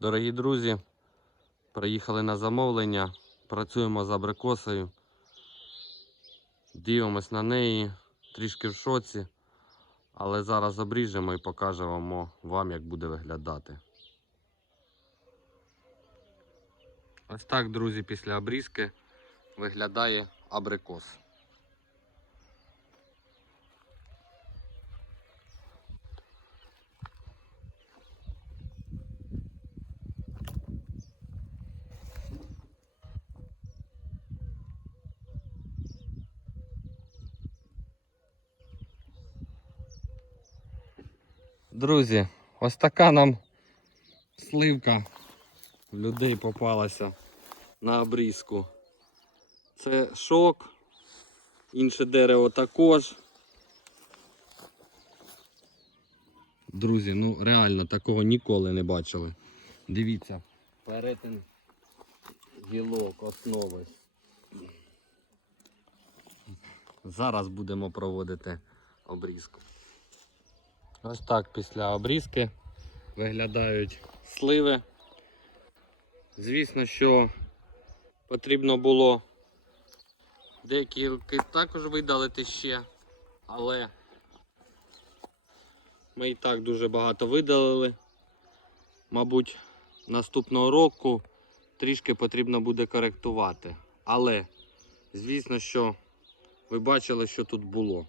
Дорогі друзі, приїхали на замовлення, працюємо з абрикосою, дивимось на неї, трішки в шоці, але зараз обріжемо і покажемо вам, як буде виглядати. Ось так, друзі, після обрізки виглядає абрикос. Друзі, ось така нам сливка людей попалася на обрізку. Це шок, інше дерево також. Друзі, ну реально такого ніколи не бачили. Дивіться, перетин гілок, основи. Зараз будемо проводити обрізку. Ось так після обрізки виглядають сливи. Звісно, що потрібно було деякі гілки також видалити ще, але ми і так дуже багато видалили. Мабуть, наступного року трішки потрібно буде коректувати. Але, звісно, що ви бачили, що тут було.